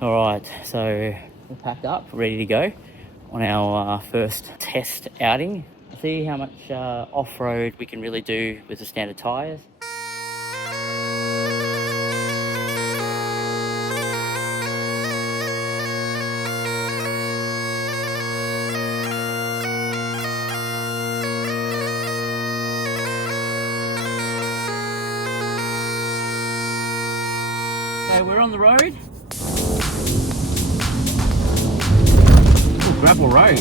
All right, so we're packed up, ready to go on our first test outing. See how much off-road we can really do with the standard tyres. So we're on the road. Ooh, gravel road.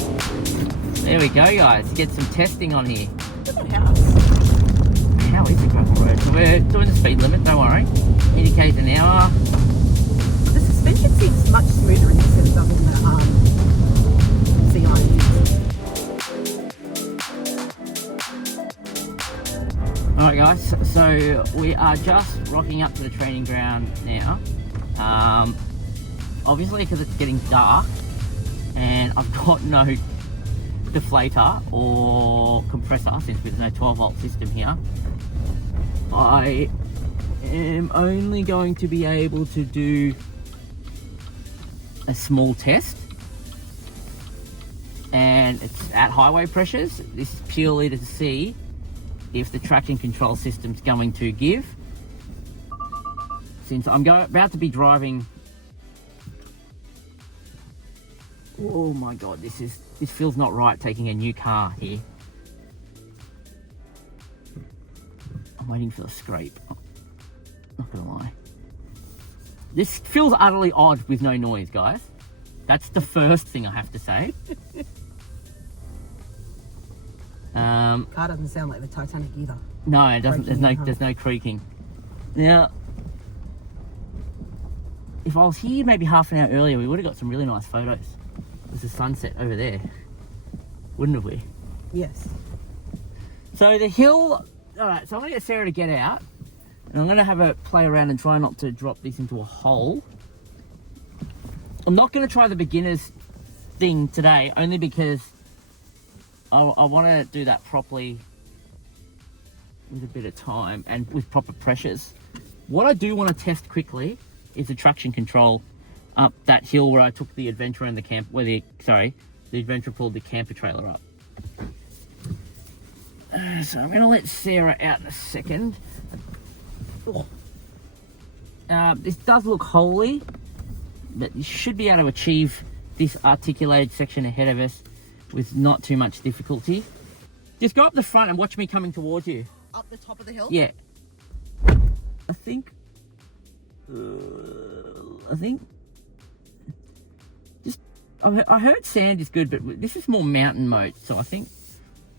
There we go, guys. Get some testing on here. Look at house. How is the gravel road? So we're doing the speed limit, don't worry. 80 k's an hour. The suspension seems much smoother in this than it does in the CI. Alright guys, so we are just rocking up to the training ground now. Obviously because it's getting dark and I've got no deflator or compressor since there's no 12 volt system here. I am only going to be able to do a small test, and it's at highway pressures. This is purely to see if the traction control system's going to give. Since I'm about to be driving, oh my god, this feels not right taking a new car here. I'm waiting for the scrape. Not gonna lie. This feels utterly odd with no noise, guys. That's the first thing I have to say. Car doesn't sound like the Titanic either. No, it doesn't. There's no creaking. Now, if I was here maybe half an hour earlier, we would have got some really nice photos. There's a sunset over there, wouldn't have we? Yes. So the hill. All right. So I'm gonna get Sarah to get out, and I'm gonna have a play around and try not to drop this into a hole. I'm not gonna try the beginners thing today, only because I want to do that properly with a bit of time and with proper pressures. What I do want to test quickly is the traction control up that hill where I took the adventurer and the camp, the adventurer pulled the camper trailer up. So I'm going to let Sarah out in a second. This does look holy, but you should be able to achieve this articulated section ahead of us with not too much difficulty. Just go up the front and watch me coming towards you. Up the top of the hill? Yeah. I think just I heard sand is good, but this is more mountain mode, so I think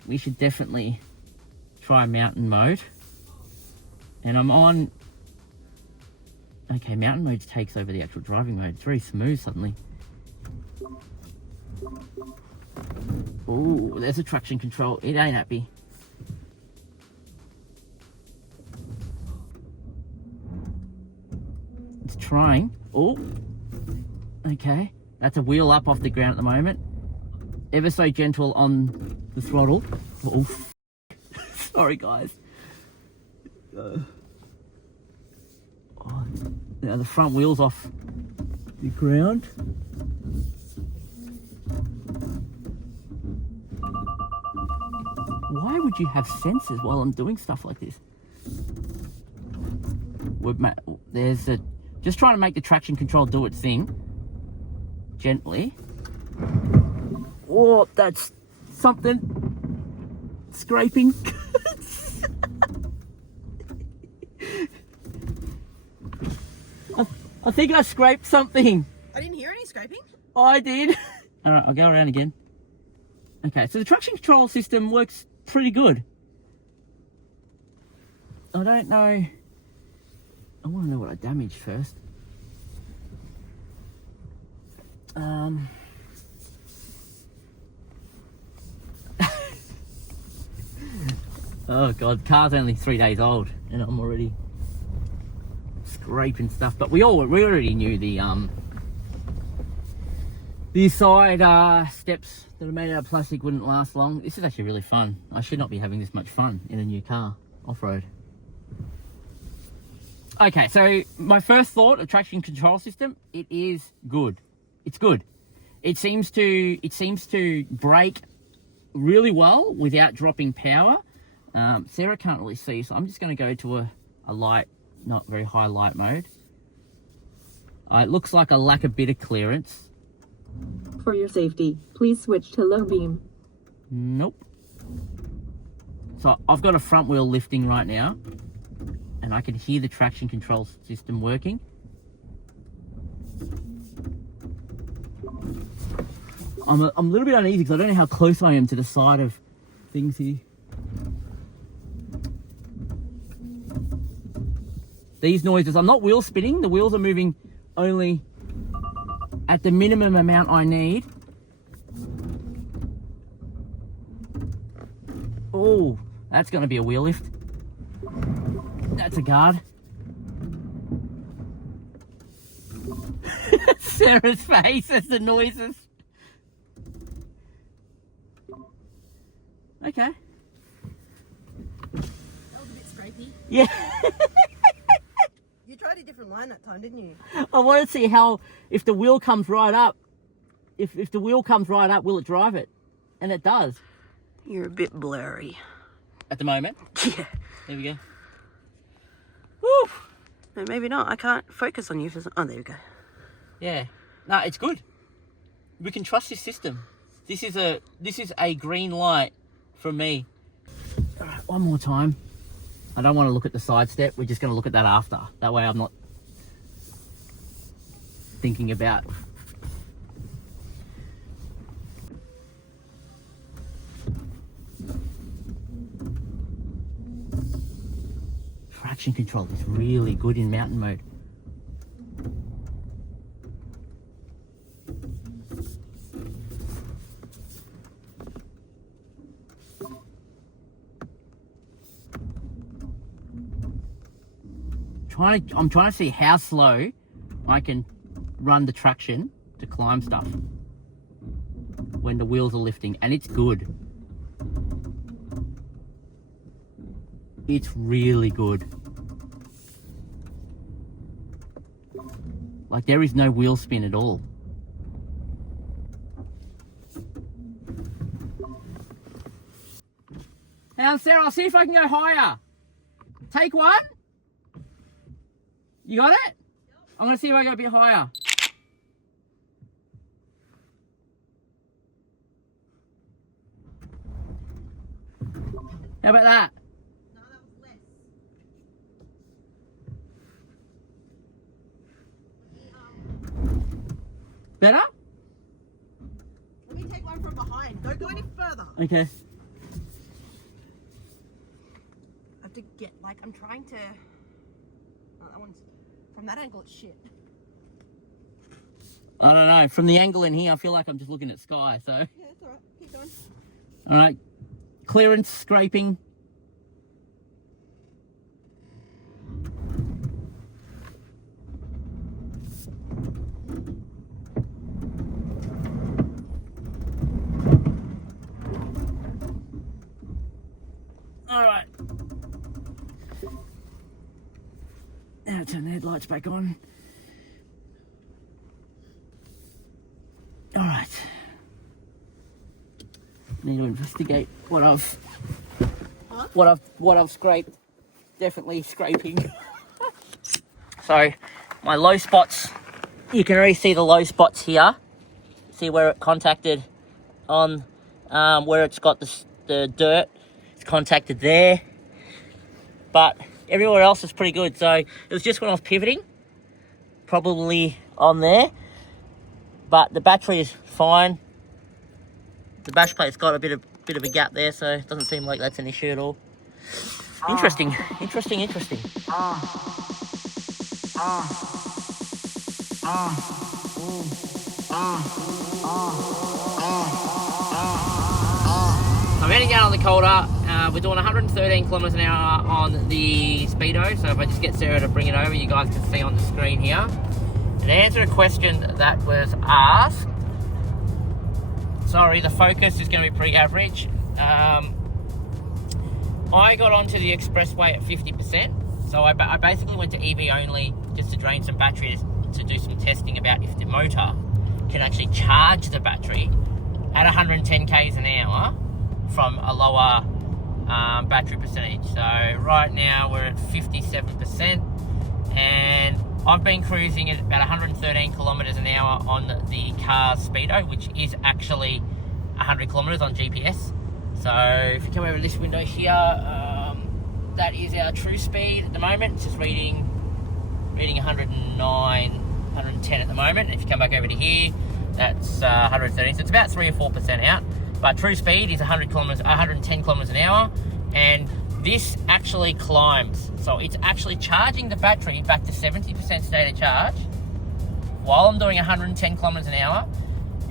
we should definitely try mountain mode. And I'm on. Okay, mountain mode takes over the actual driving mode. It's very smooth suddenly. Oh, there's a traction control. It ain't happy. It's trying. Oh, okay. That's a wheel up off the ground at the moment. Ever so gentle on the throttle. Oh, sorry guys. Now the front wheel's off the ground. Why would you have sensors while I'm doing stuff like this? Just trying to make the traction control do its thing. Gently. Oh, that's something. Scraping. I think I scraped something. I didn't hear any scraping. I did. All right, I'll go around again. Okay, so the traction control system works pretty good. I don't know. I want to know what I damaged first. Oh god, car's only 3 days old and I'm already scraping stuff. But we already knew the side steps that are made out of plastic wouldn't last long. This is actually really fun. I should not be having this much fun in a new car off-road. Okay, so my first thought of traction control system, it is good. It's good. It seems to brake really well without dropping power. Sarah can't really see, so I'm just going to go to a light, not very high light mode. It looks like I lack a bit of clearance. For your safety, please switch to low beam. Nope. So I've got a front wheel lifting right now, and I can hear the traction control system working. I'm a little bit uneasy because I don't know how close I am to the side of things here. These noises, I'm not wheel spinning, the wheels are moving only at the minimum amount I need. Oh, that's going to be a wheel lift. That's a guard. Sarah's face as the noises. Okay. That was a bit scrapey. Yeah. You tried a different line that time, didn't you? I want to see how, if the wheel comes right up, if the wheel comes right up, will it drive it? And it does. You're a bit blurry. At the moment? Yeah. There we go. Woo! No, maybe not. I can't focus on you for some... Oh, there we go. Yeah. No, it's good. We can trust this system. This is a green light from me. All right, one more time. I don't want to look at the side step. We're just going to look at that after. That way I'm not thinking about... Traction control is really good in mountain mode. I'm trying to see how slow I can run the traction to climb stuff when the wheels are lifting, and it's good. It's really good. Like, there is no wheel spin at all. Now, Sarah, I'll see if I can go higher. Take one. You got it? Yep. I'm going to see if I go a bit higher. How about that? No, that was less. Better? Let me take one from behind. Don't go any further. Okay. I have to get, like, I'm trying to... Oh, that one's... From that angle, it's shit. I don't know. From the angle in here, I feel like I'm just looking at sky, so... Yeah, it's alright. Keep going. Alright. Clearance, scraping. Alright. Now turn the headlights back on. Alright. Need to investigate what I've scraped. Definitely scraping. So my low spots, you can already see the low spots here. See where it contacted on where it's got the dirt. It's contacted there. But everywhere else is pretty good. So it was just when I was pivoting, probably on there. But the battery is fine. The bash plate's got a bit of a gap there, so it doesn't seem like that's an issue at all. Interesting. I'm heading out on the Calder. We're doing 113 kilometers an hour on the speedo, so if I just get Sarah to bring it over, you guys can see on the screen here. And to answer a question that was asked, sorry, the focus is going to be pretty average. I got onto the expressway at 50%, So I basically went to EV only just to drain some batteries to do some testing about if the motor can actually charge the battery at 110 k's an hour from a lower battery percentage. So right now we're at 57%, and I've been cruising at about 113 kilometers an hour on the car's speedo, which is actually 100 kilometers on GPS. So if you come over this window here, that is our true speed at the moment. It's just reading 109, 110 at the moment. And if you come back over to here, that's 113. So it's about 3 or 4% out. But true speed is 110 kilometers an hour, and this actually climbs. So it's actually charging the battery back to 70% state of charge while I'm doing 110 kilometers an hour.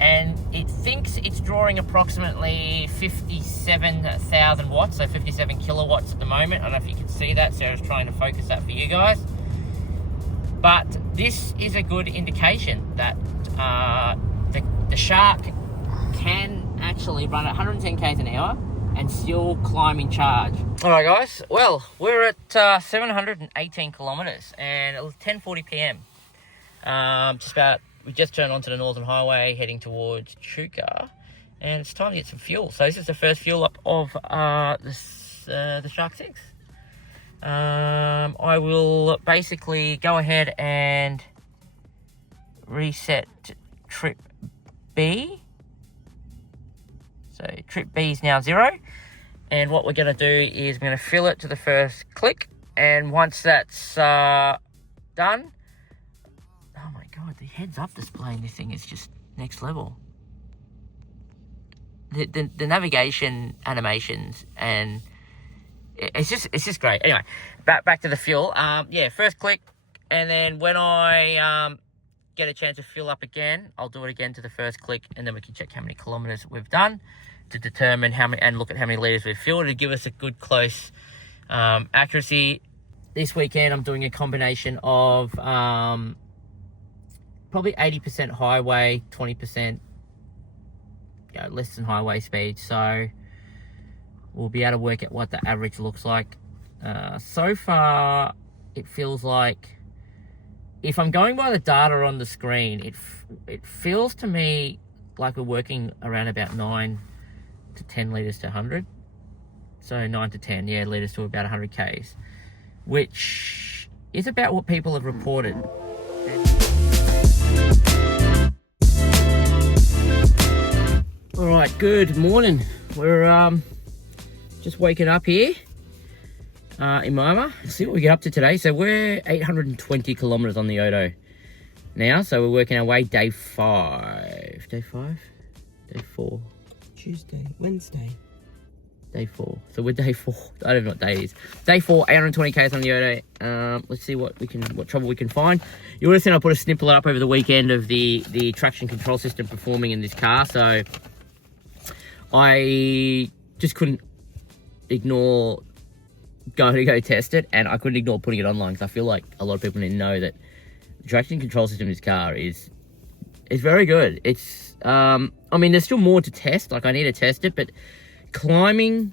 And it thinks it's drawing approximately 57,000 watts, so 57 kilowatts at the moment. I don't know if you can see that. Sarah's trying to focus that for you guys. But this is a good indication that the Shark can actually run at 110 k's an hour and still climb in charge. All right, guys. Well, we're at 718 kilometers, and it was 10:40 p.m. We just turned onto the Northern Highway heading towards Chuka, and it's time to get some fuel. So this is the first fuel up of the Shark 6. I will basically go ahead and reset trip B. So trip B is now 0. And what we're going to do is we're going to fill it to the first click. And once that's done, oh my God, the heads-up display in this thing is just next level. The navigation animations, and it's just great. Anyway, back to the fuel. Yeah, first click, and then when I get a chance to fill up again, I'll do it again to the first click, and then we can check how many kilometers we've done to determine how many, and look at how many liters we've filled to give us a good close accuracy. This weekend I'm doing a combination of probably 80% highway, 20% less than highway speed. So we'll be able to work out what the average looks like. So far, it feels like, if I'm going by the data on the screen, it feels to me like we're working around about 9 to 10 litres to 100. So 9 to 10, yeah, litres to about 100 Ks, which is about what people have reported. All right, good morning. We're just waking up here in Mama. Let's see what we get up to today. So we're 820 kilometers on the Odo now. So we're working our way day 5. Day 5? Day 4. Tuesday, Wednesday. Day 4. So we're day 4. I don't know what day it is. Day 4, 820 Ks on the Odo. Let's see what trouble we can find. You would have seen I put a snippet up over the weekend of the traction control system performing in this car. So I just couldn't ignore going to go test it, and I couldn't ignore putting it online, because I feel like a lot of people need to know that the traction control system in this car is very good. It's I mean, there's still more to test. Like, I need to test it, but climbing,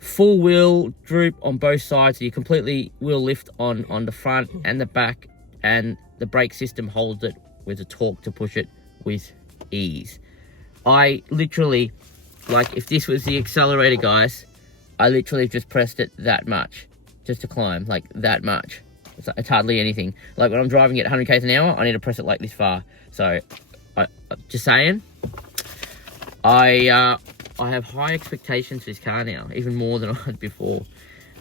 full wheel droop on both sides, so you completely wheel lift on the front and the back, and the brake system holds it with a torque to push it with ease. I literally, like, if this was the accelerator, guys, I literally just pressed it that much just to climb, like that much. It's hardly anything. Like, when I'm driving at 100 Ks an hour, I need to press it like this far. So, just saying, I have high expectations for this car now, even more than I had before,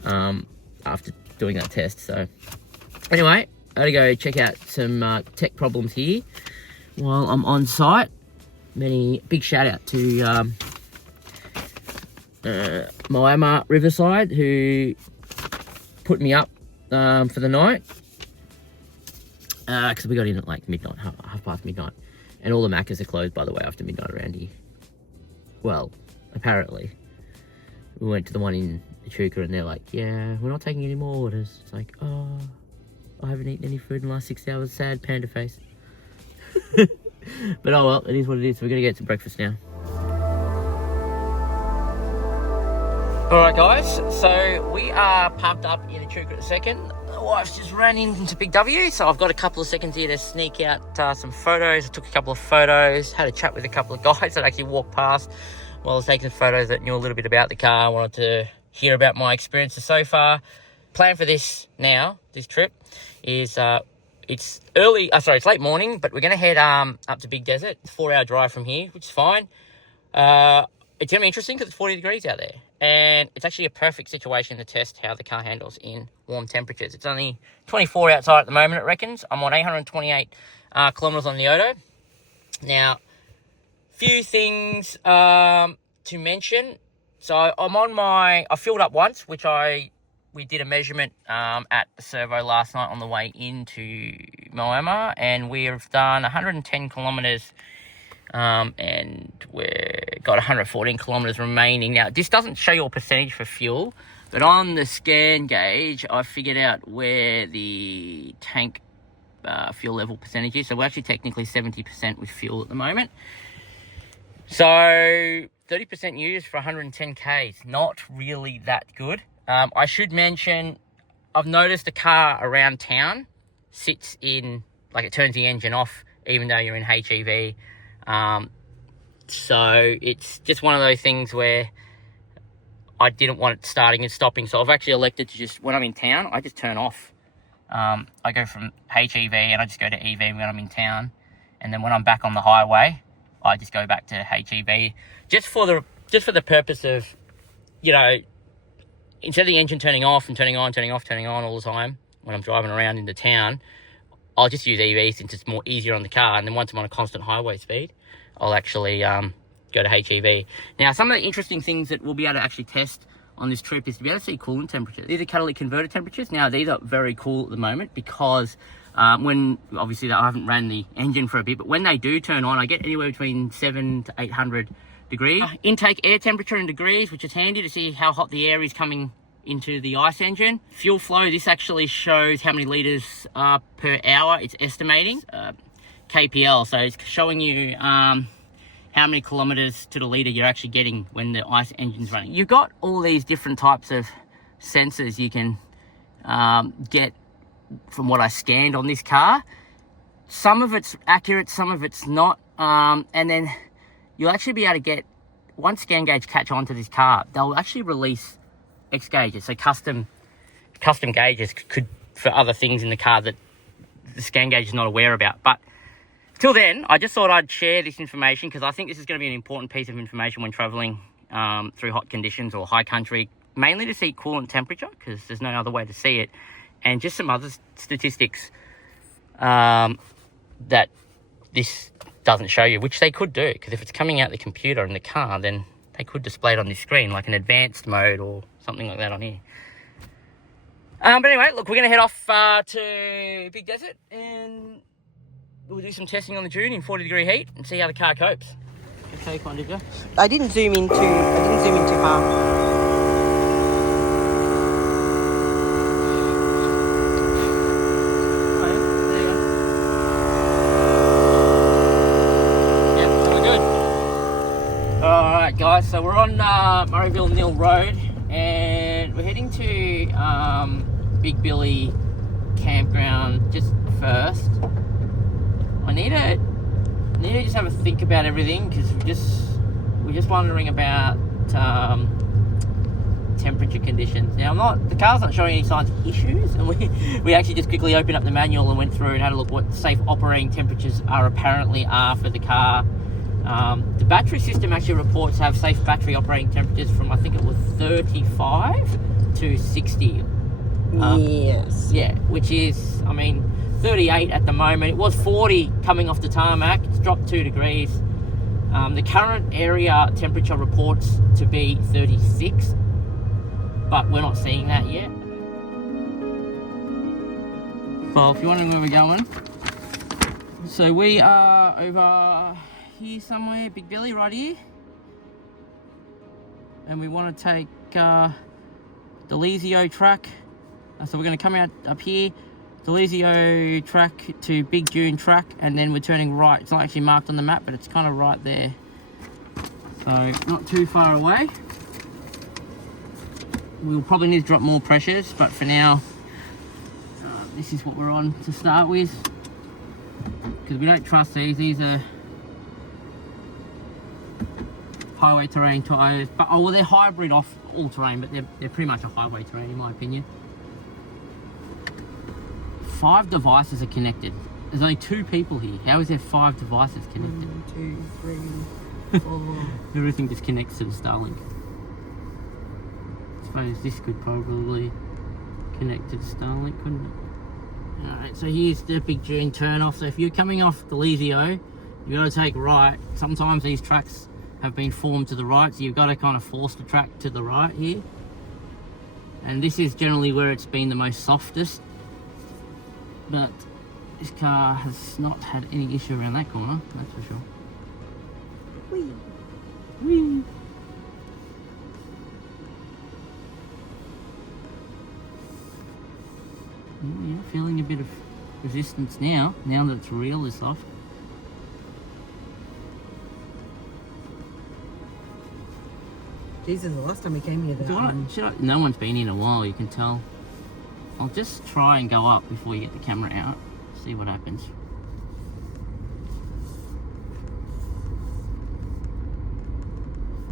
after doing that test. So, anyway, I gotta go check out some tech problems here while I'm on site. Big shout out to Moama Riverside, who put me up for the night, because we got in at like midnight, half past midnight, and all the Maccas are closed, by the way, after midnight around here. Well, apparently. We went to the one in Chuka, and they're like, yeah, we're not taking any more orders. It's like, oh, I haven't eaten any food in the last 6 hours. Sad panda face. But oh well, it is what it is. We're gonna get some breakfast now. Alright guys, so we are parked up in a Chuka at the second. The wife's just ran into Big W, so I've got a couple of seconds here to sneak out some photos. I took a couple of photos, had a chat with a couple of guys that actually walked past while I was taking photos that knew a little bit about the car. I wanted to hear about my experiences so far. Plan for this now, this trip, is it's late morning, but we're going to head up to Big Desert. It's a 4-hour drive from here, which is fine. It's going to be interesting because it's 40 degrees out there. And it's actually a perfect situation to test how the car handles in warm temperatures. It's only 24 outside at the moment, it reckons. I'm on 828 kilometers on the Odo. Now, few things to mention. So I filled up once, which we did a measurement at the servo last night on the way into Moama, and we've done 110 kilometers. And we've got 114 kilometers remaining. Now, this doesn't show your percentage for fuel, but on the scan gauge, I figured out where the tank fuel level percentage is. So we're actually technically 70% with fuel at the moment. So 30% used for 110 Ks, not really that good. I should mention, I've noticed the car around town sits in, like it turns the engine off, even though you're in HEV. So it's just one of those things where I didn't want it starting and stopping. So I've actually elected to just, when I'm in town, I just turn off. I go from HEV and I just go to EV when I'm in town. And then when I'm back on the highway, I just go back to HEV just for the purpose of, you know, instead of the engine turning off and turning on, turning off, turning on all the time when I'm driving around into town, I'll just use EV since it's more easier on the car. And then once I'm on a constant highway speed, I'll actually go to HEV. Now, some of the interesting things that we'll be able to actually test on this trip is to be able to see coolant temperatures. These are catalytic converter temperatures. Now, these are very cool at the moment because when, obviously, I haven't ran the engine for a bit, but when they do turn on, I get anywhere between 700 to 800 degrees. Intake air temperature in degrees, which is handy to see how hot the air is coming into the ICE engine. Fuel flow, this actually shows how many litres per hour it's estimating. KPL, so it's showing you how many kilometres to the litre you're actually getting when the ICE engine's running. You've got all these different types of sensors you can get from what I scanned on this car. Some of it's accurate, some of it's not. And then you'll actually be able to get, once scan gauge catch onto this car, they'll actually release X gauges, so custom gauges could for other things in the car that the scan gauge is not aware about. But till then, I just thought I'd share this information because I think this is going to be an important piece of information when traveling through hot conditions or high country, mainly to see coolant temperature because there's no other way to see it, and just some other statistics that this doesn't show you, which they could do, because if it's coming out the computer in the car, then they could display it on this screen, like an advanced mode or something like that on here. But anyway, look, we're going to head off to Big Desert and we'll do some testing on the dune in 40-degree heat and see how the car copes. Okay, come on, did you? I didn't zoom in too far. Guys, so we're on Murrayville Mill Road and we're heading to Big Billy campground just first. I need to just have a think about everything because we're just wondering about temperature conditions. Now the car's not showing any signs of issues, and we actually just quickly opened up the manual and went through and had a look what safe operating temperatures are for the car. The battery system actually reports have safe battery operating temperatures from, I think it was 35 to 60. Yes. Yeah, which is, 38 at the moment. It was 40 coming off the tarmac. It's dropped 2 degrees. The current area temperature reports to be 36, but we're not seeing that yet. Well, if you're wondering where we're going, so we are over here somewhere, Big Billy, right here, and we want to take the Lizio track. So we're going to come out up here, the Lizio track to Big Dune track, and then we're turning right. It's not actually marked on the map, but it's kind of right there, so not too far away. we'll probably need to drop more pressures, but for now, this is what we're on to start with. Because we don't trust these. These are highway terrain tyres. But oh well, they're hybrid off all terrain, but they're pretty much a highway terrain in my opinion. 5 devices are connected. There's only 2 people here. How is there 5 devices connected? 1, 2, 3, 4. Everything just connects to the Starlink. I suppose this could probably connect to the Starlink, couldn't it? Alright, so here's the big dune turn off. So if you're coming off the Lizio, you've got to take right. Sometimes these tracks have been formed to the right, so you've got to kind of force the track to the right here. And this is generally where it's been the most softest. But this car has not had any issue around that corner, that's for sure. Whee. Whee! Yeah, feeling a bit of resistance now that it's really soft. Jesus, the last time we came here, No one's been in a while, you can tell. I'll just try and go up before you get the camera out, see what happens.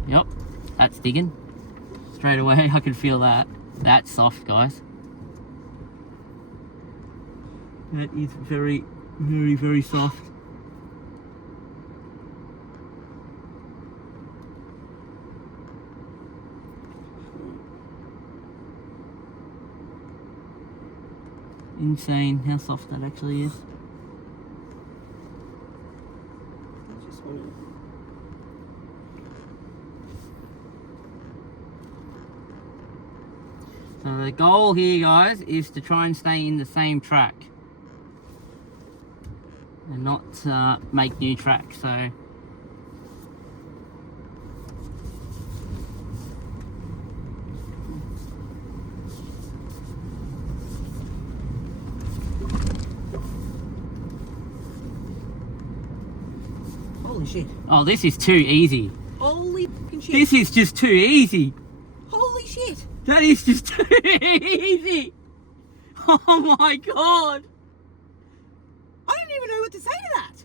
Yep, that's digging. Straight away, I can feel that. That's soft, guys. That is very, very, very soft. Insane how soft that actually is. I just want to... So the goal here, guys, is to try and stay in the same track and not make new tracks. So Holy shit. oh, this is too easy. Holy fucking shit. This is just too easy. Holy shit. That is just too easy. Oh my god. I don't even know what to say to that.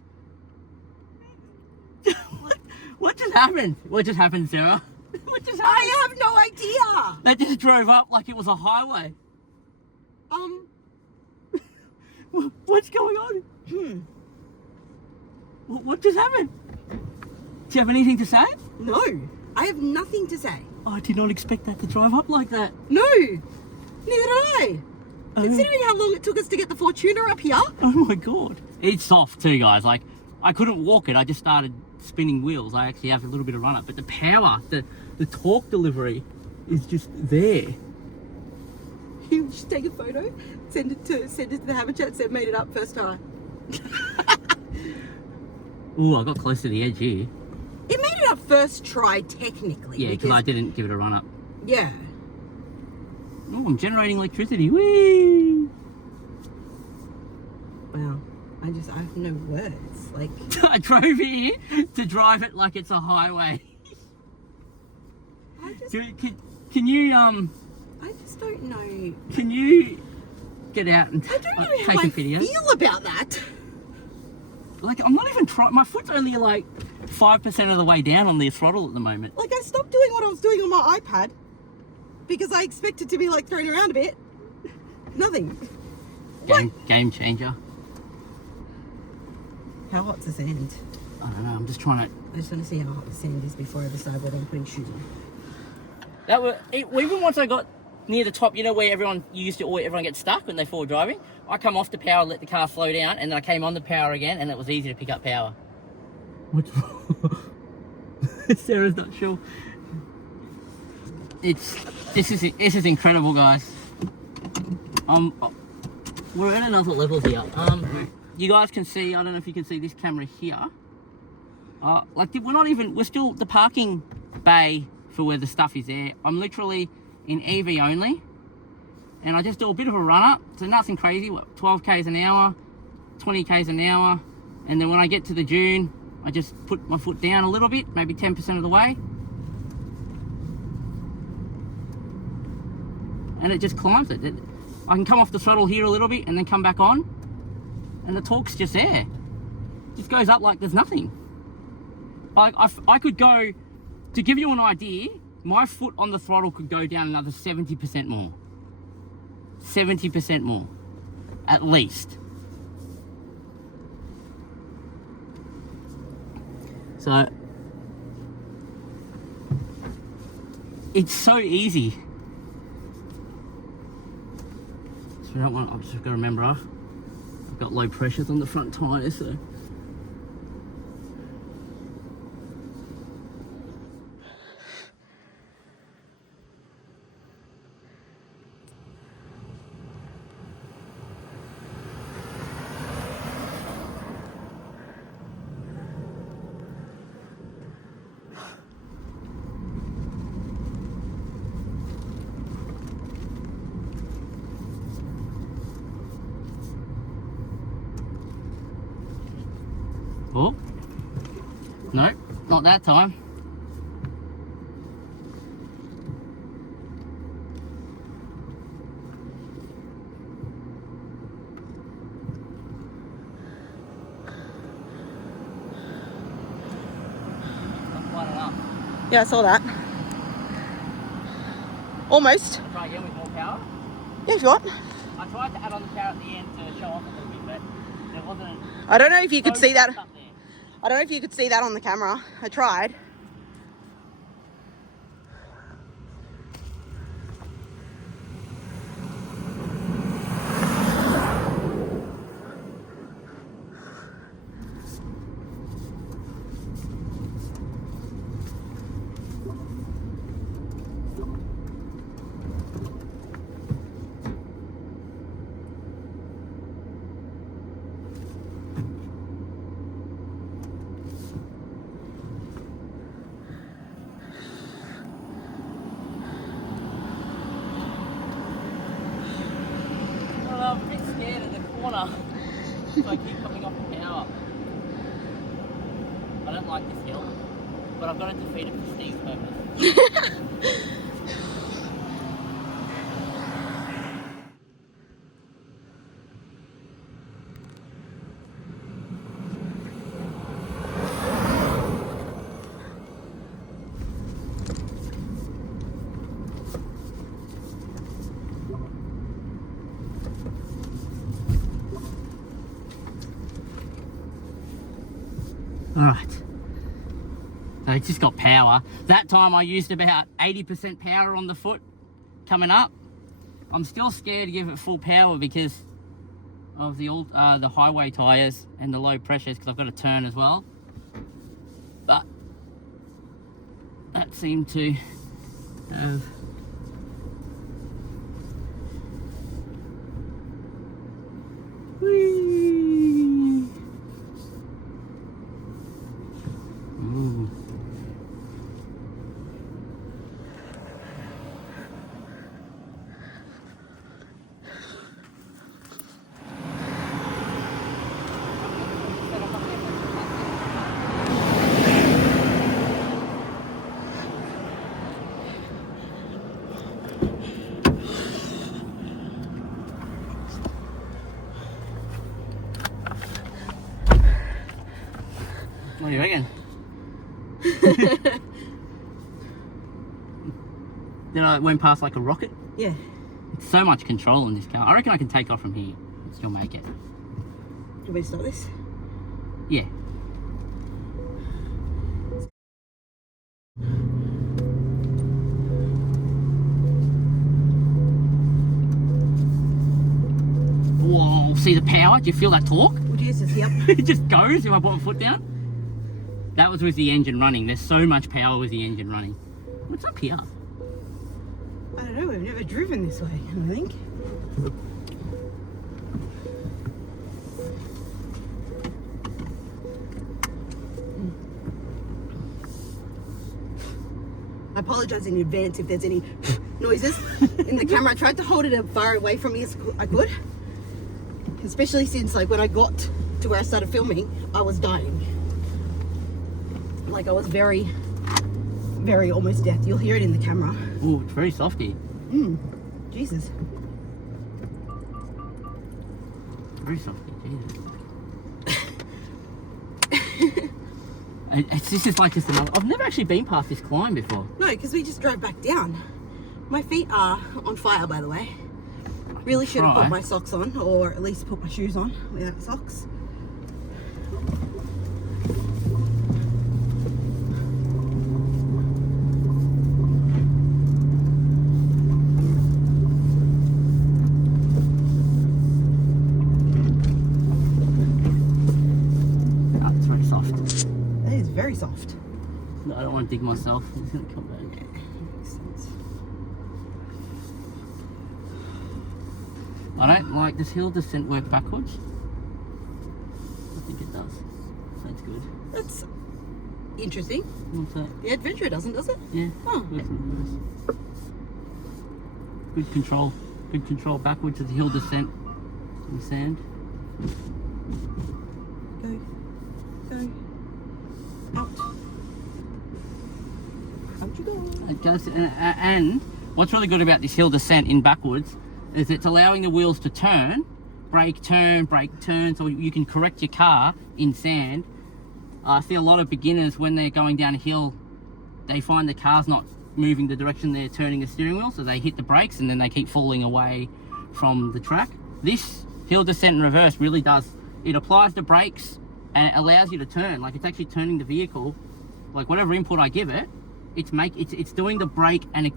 What just happened? What just happened, Sarah? What just happened? I have no idea. That just drove up like it was a highway. What's going on? What just happened? Do you have anything to say? No, I have nothing to say. I did not expect that to drive up like that. No, neither did I. Considering how long it took us to get the Fortuner up here. Oh my god. It's soft too, guys. Like, I couldn't walk it. I just started spinning wheels. I actually have a little bit of run up. But the power, the torque delivery is just there. You just take a photo, send it to the habitat, say made it up first time. Ooh, I got close to the edge here. It made it up first try, technically. Yeah, because I didn't give it a run up. Yeah. Oh, I'm generating electricity. Whee! Wow. I have no words. Like, I drove here to drive it like it's a highway. Can you I just don't know. Can you get out and I don't know take how a I video? feel about that. Like, I'm not even trying. My foot's only like 5% of the way down on the throttle at the moment. Like, I stopped doing what I was doing on my iPad because I expected to be like thrown around a bit. Nothing. Game changer. How hot's the sand? I don't know. I'm just trying to. I just want to see how hot the sand is before I decide whether I'm putting shoes on. Even once I got near the top, you know where everyone gets stuck when they fall driving? I come off the power, let the car slow down, and then I came on the power again, and it was easy to pick up power. What's wrong? Sarah's not sure. This is incredible, guys. We're at another level here. You guys can see, I don't know if you can see this camera here. We're still the parking bay for where the stuff is there. I'm literally in EV only, and I just do a bit of a run up, so nothing crazy, 12 k's an hour, 20 k's an hour, and then when I get to the dune, I just put my foot down a little bit, maybe 10% of the way. and it just climbs it. I can come off the throttle here a little bit and then come back on, and the torque's just there. It just goes up like there's nothing. I could go, to give you an idea, my foot on the throttle could go down another 70% more. 70% more, at least. So, it's so easy. So I don't want, I've just got to remember, I've got low pressures on the front tyres, so. Oh, no, not that time. Not quite enough. Yeah, I saw that. Almost. Try again with more power. Yeah, if you want. I tried to add on the power at the end to show off a little bit, but there wasn't. I don't know if you could see that. Up there. I don't know if you could see that on the camera. I tried. I'm a bit scared of the corner, so I keep coming off the power. I don't like this hill, but I've got to defeat it for Steve's purpose. Alright, so it's just got power. That time I used about 80% power on the foot coming up. I'm still scared to give it full power because of the highway tyres and the low pressures, because I've got to turn as well. But that seemed to have What do you reckon? Then I went past like a rocket. Yeah. It's so much control in this car. I reckon I can take off from here and still make it. Do you want me to start this? Yeah. Whoa, see the power? Do you feel that torque? Would you use this? Yep. It just goes if I put my foot down. That was with the engine running. There's so much power with the engine running. What's up here? I don't know. We've never driven this way, I don't think. I apologise in advance if there's any noises in the camera. I tried to hold it as far away from me as I could. Especially since, like, when I got to where I started filming, I was dying. Like, I was very, very almost death. You'll hear it in the camera. Ooh, it's very softy. Do Jesus. Very soft, Jesus. This is like just another. I've never actually been past this climb before. No, because we just drove back down. My feet are on fire, by the way. Really should have put my socks on, or at least put my shoes on without socks. Oh, it's very soft. That is very soft. No, I don't want to dig myself. It's going to come back. Makes sense. I don't like this hill descent work backwards. I think it does. That's good. That's interesting. What's that? The Adventurer doesn't, does it? Yeah. Oh. Works in reverse. Good control. Good control backwards of the hill descent in sand. Go. Out. Out you go. It does, and what's really good about this hill descent in backwards is it's allowing the wheels to turn, brake, turn, so you can correct your car in sand. I see a lot of beginners when they're going down a hill, they find the car's not moving the direction they're turning the steering wheel, so they hit the brakes and then they keep falling away from the track. This hill descent in reverse really does, it applies the brakes and it allows you to turn, like it's actually turning the vehicle, like whatever input I give it, it's doing the brake and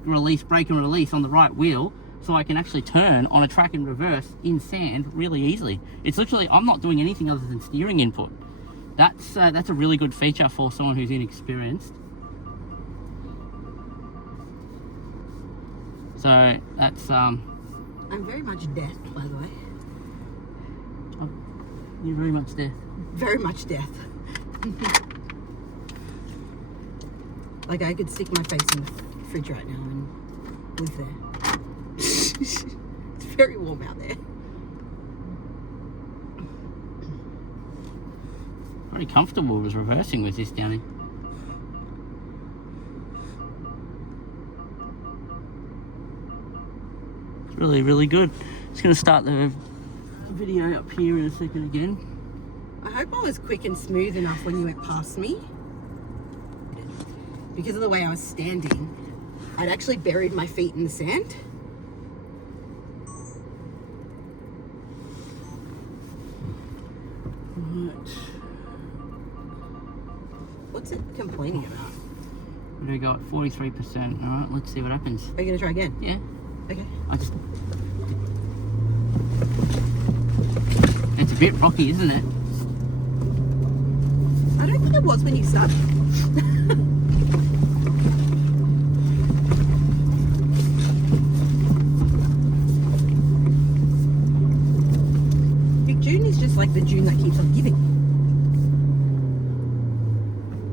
brake and release on the right wheel, so I can actually turn on a track in reverse in sand really easily. It's literally, I'm not doing anything other than steering input. That's a really good feature for someone who's inexperienced. So that's I'm very much death, by the way. You're very much there. Very much death. Like I could stick my face in the fridge right now and live there. It's very warm out there. Very comfortable with reversing with this down here. It's really, really good. Just going to start the video up here in a second again. I hope I was quick and smooth enough when you went past me. Because of the way I was standing, I'd actually buried my feet in the sand. Right. What's it complaining about? We got 43%. All right, let's see what happens. Are you gonna try again? Yeah. Okay. It's a bit rocky, isn't it? I don't think it was when you started. Big June is just like the June that keeps on giving.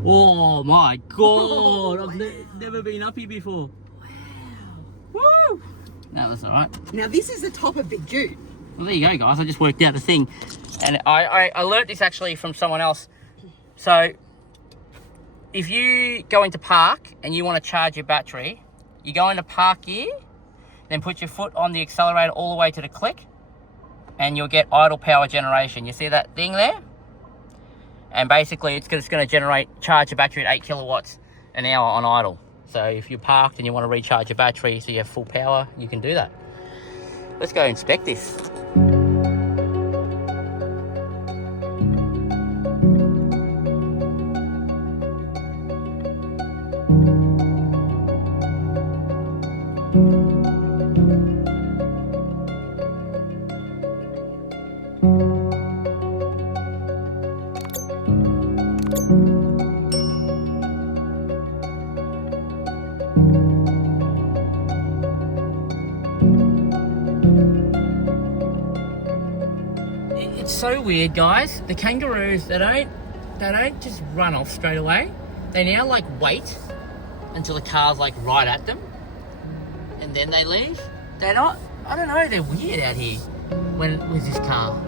Oh my god! Oh, I've never been up here before. Wow. Woo! That was alright. Now this is the top of Big June. Well, there you go, guys. I just worked out a thing. And I learnt this actually from someone else. So, if you go into park and you want to charge your battery, you go into park gear, then put your foot on the accelerator all the way to the click, and you'll get idle power generation. You see that thing there? And basically, it's just going to charge your battery at 8 kilowatts an hour on idle. So if you're parked and you want to recharge your battery so you have full power, you can do that. Let's go inspect this. It's so weird, guys. The kangaroos, they don't just run off straight away. They now like wait until the car's like right at them, and then they leave. They're not. I don't know. They're weird out here with this car.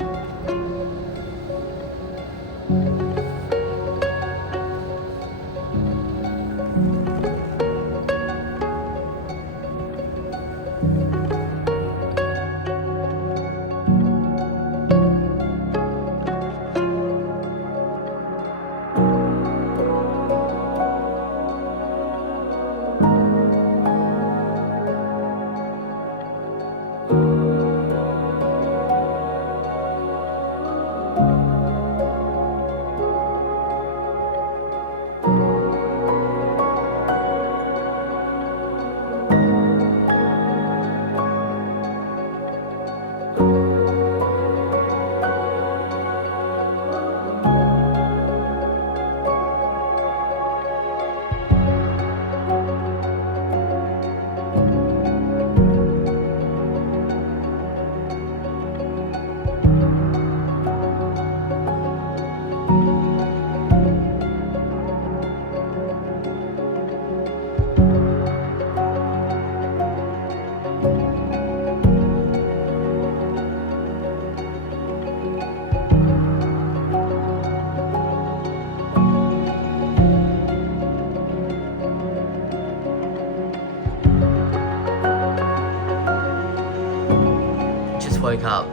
woke up.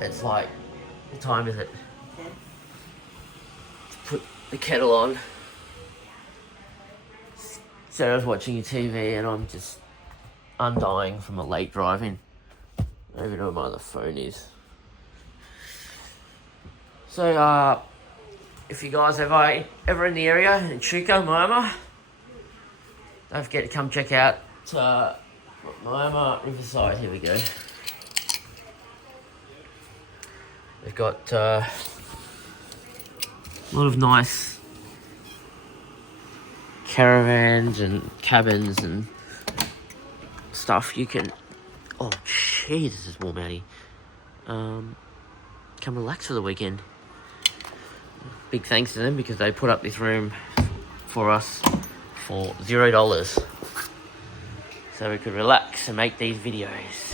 It's like, what time is it? Put the kettle on. Sarah's watching your TV and I'm just undying from a late driving. I don't even know where my other phone is. So, if you guys are ever in the area in Chuka, Miami, don't forget to come check out Miami Riverside. Here we go. We've got a lot of nice caravans and cabins and stuff. You can, oh jeez, this is warm out here. Come relax for the weekend. Big thanks to them because they put up this room for us for $0, so we could relax and make these videos.